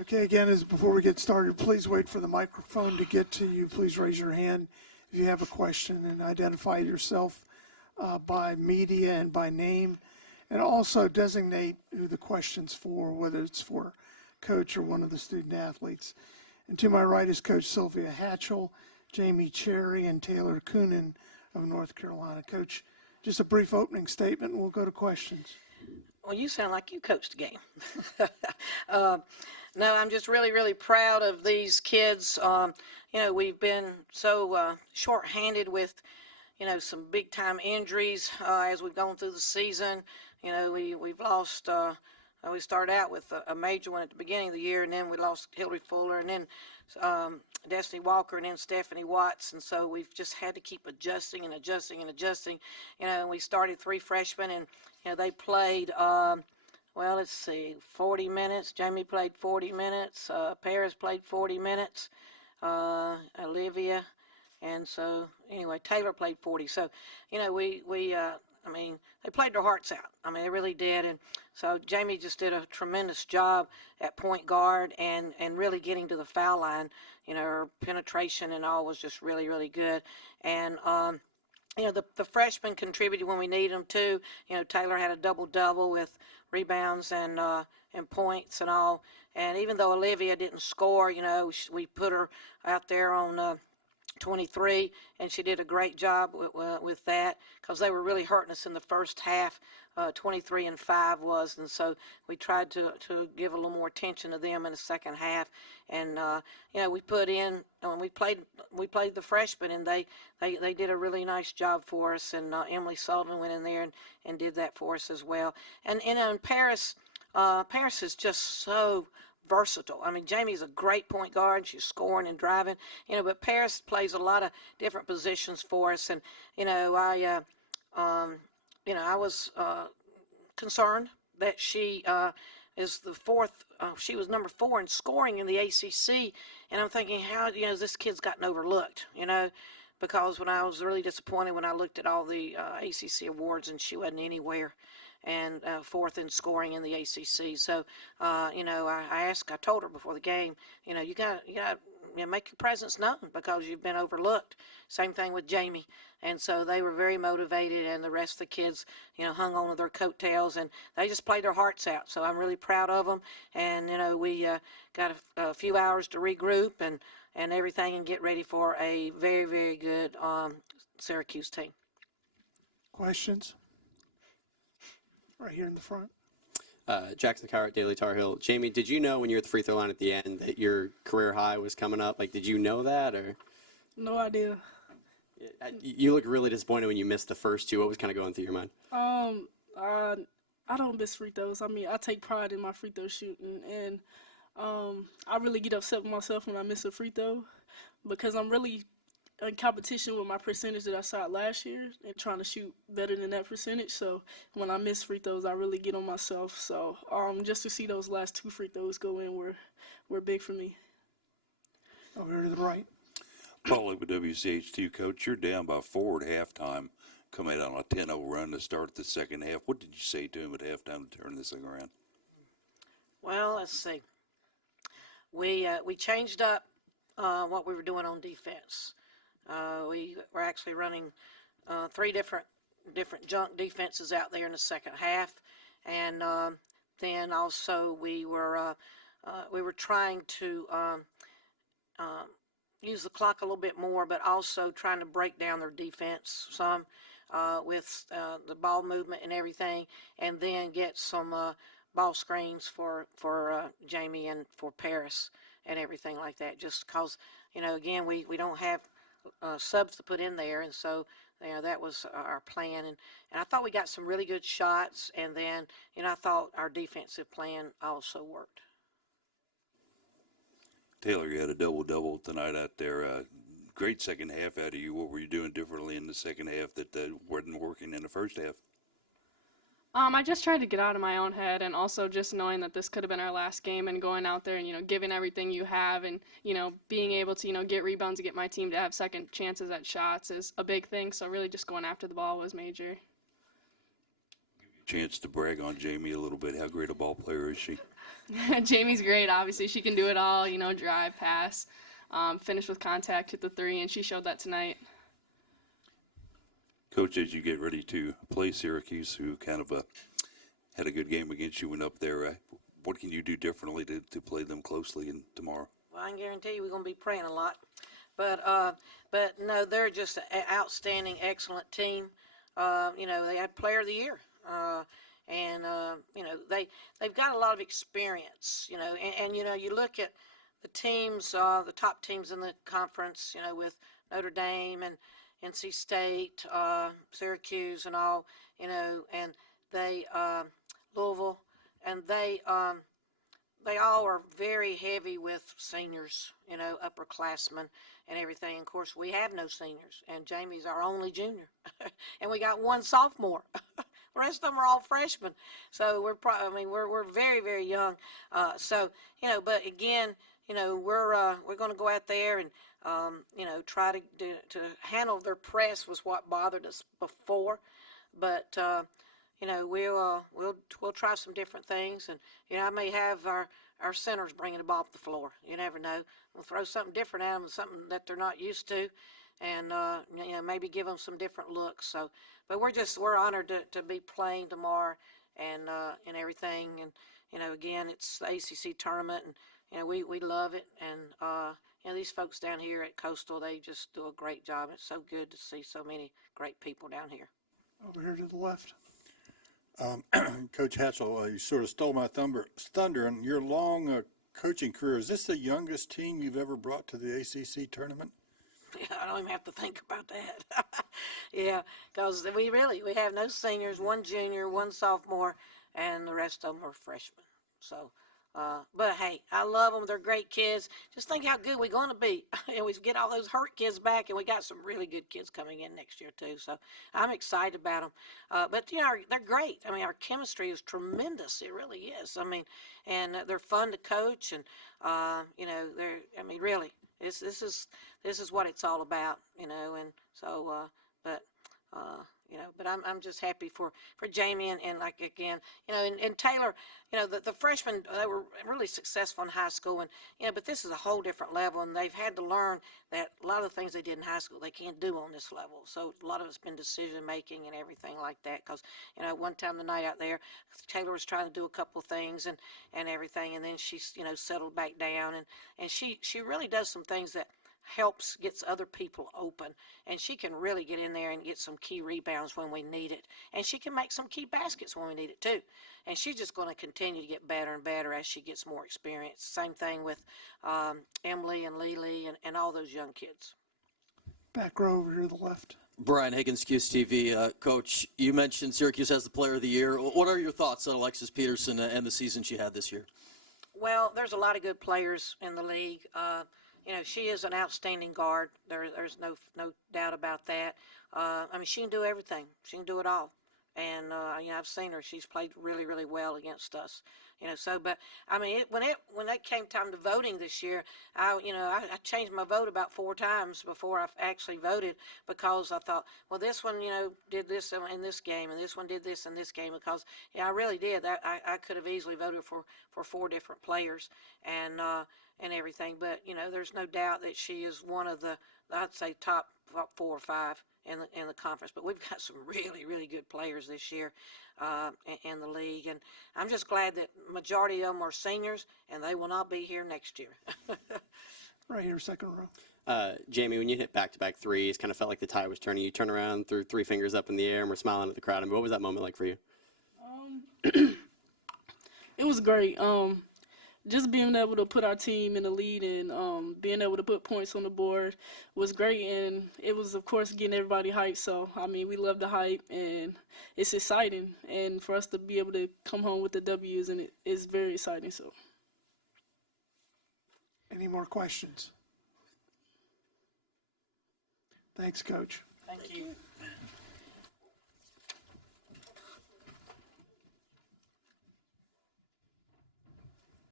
Okay, again, before we get started, please wait for the microphone to get to you. Please raise your hand if you have a question and identify yourself by media and by name. And also designate who the question's for, whether it's for coach or one of the student athletes. And to my right is Coach Sylvia Hatchell, Jamie Cherry, and Taylor Coonan of North Carolina. Coach, just a brief opening statement, and we'll go to questions. Well, you sound like you coached the game. No, I'm just really, really proud of these kids. We've been so short-handed with, some big-time injuries as we've gone through the season. We've lost, we started out with a major one at the beginning of the year, and then we lost Hillary Fuller, and then Destiny Walker, and then Stephanie Watts. And so we've just had to keep adjusting and adjusting and adjusting. And we started 3 freshmen, and, they played, 40 minutes. Jamie played 40 minutes. Paris played 40 minutes. Olivia. And so, anyway, Taylor played 40. So, they played their hearts out. They really did. And so Jamie just did a tremendous job at point guard and really getting to the foul line. Her penetration and all was just really, really good. And, the freshmen contributed when we needed them to. Taylor had a double-double with rebounds and points and all. And even though Olivia didn't score, we put her out there on 23, and she did a great job with that because they were really hurting us in the first half. 23 and 5 was, and so we tried to give a little more attention to them in the second half. And we put in we played the freshmen, and they did a really nice job for us. And Emily Sullivan went in there and did that for us as well. And Paris is just so versatile. Jamie's a great point guard. She's scoring and driving, but Paris plays a lot of different positions for us. And, I was concerned that she is the fourth. She was number 4 in scoring in the ACC. And I'm thinking, how, this kid's gotten overlooked, because when I was really disappointed when I looked at all the ACC awards and she wasn't anywhere. And 4th in scoring in the ACC. So, I told her before the game, you got to make your presence known because you've been overlooked. Same thing with Jamie. And so they were very motivated, and the rest of the kids, hung on to their coattails, and they just played their hearts out. So I'm really proud of them. And, we got a few hours to regroup and everything and get ready for a very, very good Syracuse team. Questions? Right here in the front. Jackson Cowart, Daily Tar Heel. Jamie, did you know when you were at the free throw line at the end that your career high was coming up? Did you know that, or? No idea. You look really disappointed when you missed the first 2. What was kind of going through your mind? I don't miss free throws. I take pride in my free throw shooting, and I really get upset with myself when I miss a free throw because I'm really in competition with my percentage that I shot last year and trying to shoot better than that percentage. So when I miss free throws, I really get on myself. So just to see those last 2 free throws go in were big for me. Over here to the right. Paulie with WCH2, Coach. You're down by 4 at halftime, coming out on a 10-0 run to start the second half. What did you say to him at halftime to turn this thing around? Well, let's see. We changed up what we were doing on defense. We were actually running 3 different junk defenses out there in the second half, and then also we were trying to use the clock a little bit more, but also trying to break down their defense some with the ball movement and everything, and then get some ball screens for Jamie and for Paris and everything like that. Just because again we don't have subs to put in there, and so that was our plan, and I thought we got some really good shots, and then I thought our defensive plan also worked. Taylor, you had a double-double tonight out there. Great second half out of you. What were you doing differently in the second half that wasn't working in the first half? I just tried to get out of my own head, and also just knowing that this could have been our last game and going out there and, giving everything you have and, being able to, get rebounds and get my team to have second chances at shots is a big thing. So really just going after the ball was major. Chance to brag on Jamie a little bit. How great a ball player is she? Jamie's great. Obviously, she can do it all. You know, drive, pass, finish with contact, hit the three, and she showed that tonight. Coach, as you get ready to play Syracuse, who kind of had a good game against you, went up there, what can you do differently to play them closely tomorrow? Well, I can guarantee you we're going to be praying a lot. But no, they're just an outstanding, excellent team. You know, they had Player of the Year. You know, they've got a lot of experience, you know, and you know, you look at the teams, the top teams in the conference, you know, with Notre Dame and NC State, Syracuse and all, you know, and they, Louisville, and they all are very heavy with seniors, you know, upperclassmen and everything. Of course, we have no seniors, and Jamie's our only junior, and we got one sophomore. The rest of them are all freshmen, so we're very, very young. So you know, but again, you know, we're going to go out there and you know, try to handle their press was what bothered us before, but you know, we'll try some different things, and you know, I may have our centers bringing the ball up the floor. You never know. We'll throw something different at them, something that they're not used to, and you know, maybe give them some different looks. So, but we're honored to be playing tomorrow and everything. And you know, again, it's the ACC tournament, and you know, we love it. And you know, these folks down here at Coastal, they just do a great job. It's so good to see so many great people down here. Over here to the left. Coach Hatchell, you sort of stole my thunder in your long coaching career. Is this the youngest team you've ever brought to the ACC tournament? Yeah, I don't even have to think about that. Yeah, because we have no seniors, one junior, one sophomore, and the rest of them are freshmen. So, but hey, I love them. They're great kids. Just think how good we're going to be. And we get all those hurt kids back, and we got some really good kids coming in next year too. So I'm excited about them. But you know, they're great. I mean, our chemistry is tremendous. It really is. I mean, and they're fun to coach, and you know, I mean, really, this is what it's all about. You know, and so, you know, but I'm just happy for Jamie and like again, you know, and Taylor, you know, the freshmen, they were really successful in high school, and you know, but this is a whole different level, and they've had to learn that a lot of the things they did in high school they can't do on this level. So a lot of it's been decision making and everything like that. Because you know, one time the night out there, Taylor was trying to do a couple of things and everything, and then she's, you know, settled back down, and she really does some things that gets other people open, and she can really get in there and get some key rebounds when we need it, and she can make some key baskets when we need it too, and she's just going to continue to get better and better as she gets more experience. Same thing with Emily and Lily and all those young kids. Back row over here to the left. Brian Higgins, QSTV. Coach, you mentioned Syracuse has the Player of the Year. What are your thoughts on Alexis Peterson and the season she had this year? Well, there's a lot of good players in the league. You know, she is an outstanding guard. There's no doubt about that. I mean, she can do everything. She can do it all. And you know, I've seen her. She's played really, really well against us. You know, so but I mean, when it came time to voting this year, I changed my vote about 4 times before I actually voted, because I thought, well, this one, you know, did this in this game, and this one did this in this game, because yeah, I really did. I could have easily voted for 4 different players and everything, but you know, there's no doubt that she is one of the, I'd say, top 4 or 5 in the conference. But we've got some really, really good players this year in the league, and I'm just glad that majority of them are seniors, and they will not be here next year. Right here, second row. Jamie, when you hit back-to-back threes, kind of felt like the tide was turning. You turned around, threw 3 fingers up in the air, and were smiling at the crowd. I mean, what was that moment like for you? It was great. Just being able to put our team in the lead and being able to put points on the board was great, and it was, of course, getting everybody hyped. So, I mean, we love the hype, and it's exciting, and for us to be able to come home with the W's, and it's very exciting. So, Any more questions? Thanks, Coach. Thank you.